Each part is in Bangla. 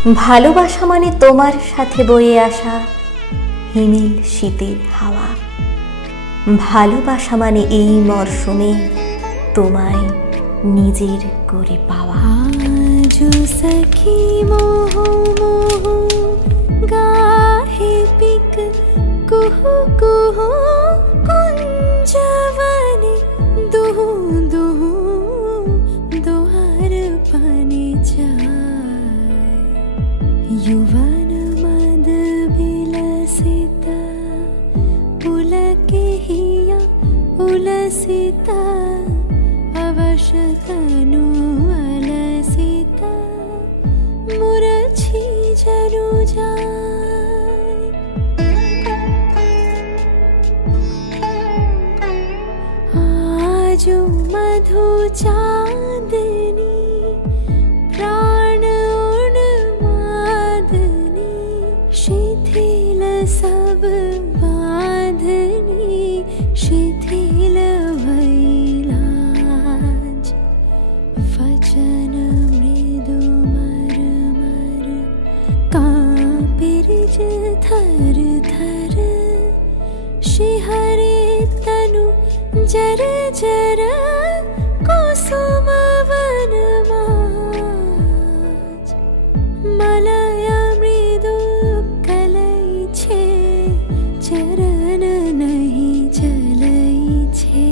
ভালোবাসা মানে তোমার সাথে বয়ে আসা হিমেল শীতের হাওয়া। ভালোবাসা মানে এই মরশুমে তোমায় নিজের করে পাওয়া। আজো সখী মোহ মোহ গাহে পিক কুহু কুহু কুঞ্জবনে দুহু দুহু দোহার পানে যায়। युवन मद विलसिता पुलके हिया उलसिता अवशतनु अलसिता मुरछी जनु जाय। आजो मधु चांदनी प्राण शिथिल सब बांधनी शिथिल भैलाज। वचन मृदु मर मर कांपिरिज थर थर शिहरे तनु जर जर कुसुम वन माज। मलया मृदु चरण नहीं चलई छे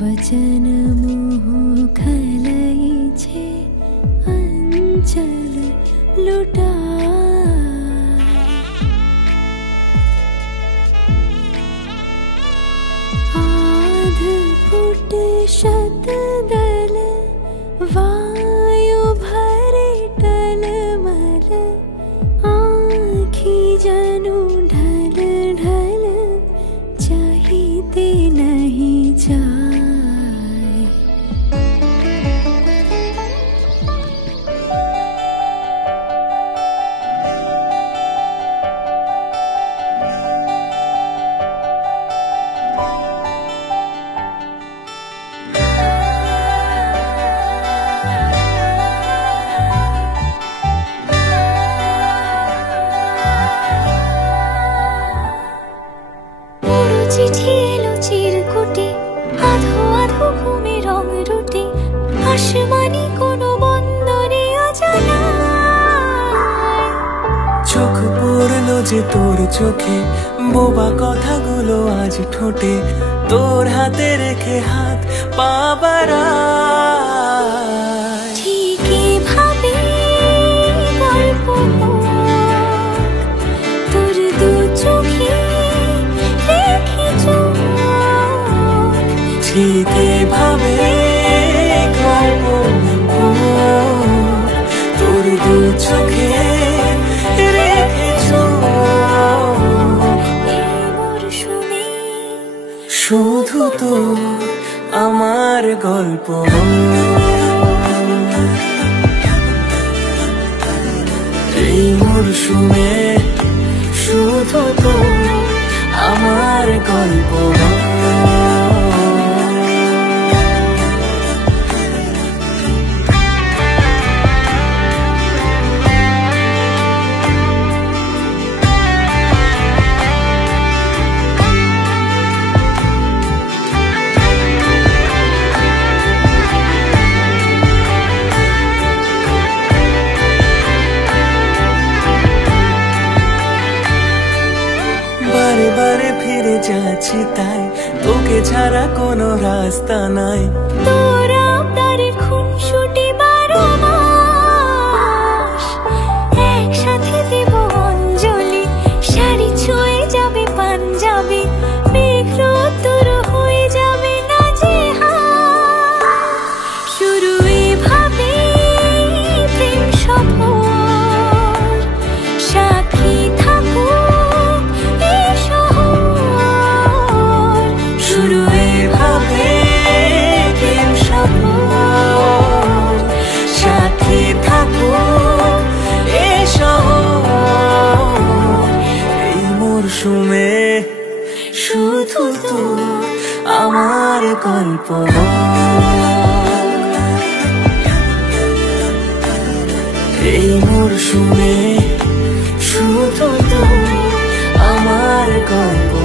वचन मोह खलई छे अंचल लुटा। आध फुट शत दल वायु भरे टलमल आँखी जनु ढल ढल चाहते नहीं जाए। চিঠি এলো চিরকুটে আধো আধো ঘুমে রং রুটে আসমানি কোনো বন্দরে অজানা। চোখ পড়লো যে তোর চোখে বোবা কথাগুলো আজ ঠোঁটে তোর হাতে রেখে হাত পা বাড়ায়। ঠিকই ভাবে গল্প তোর দু চোখে ঠিক এভাবে গল্প তোর দু চোখে রেখেছ। শুধু তো আমার গল্প এই মরশুমে শুধু তো আমার গল্প। বারে বারে ফিরে যাচ্ছি তাই তোকে ছাড়া কোনো রাস্তা নাই। তোরা তারে খুনসুটি 12 মাস একসাথে দেব অঞ্জলি শাড়ি ছুঁয়ে যাবে পাঞ্জাবি মেঘ তোর হয়ে যাবে না যে শুরু এভাবে প্রেম সফর সাক্ষী থাকো শুরু এভাবে প্রেম সফর সাথী থাকো এ শহর। এই মরশুমে শুধু তো আমার গল্প। এই মরশুমে শুধু তোর আমার গল্প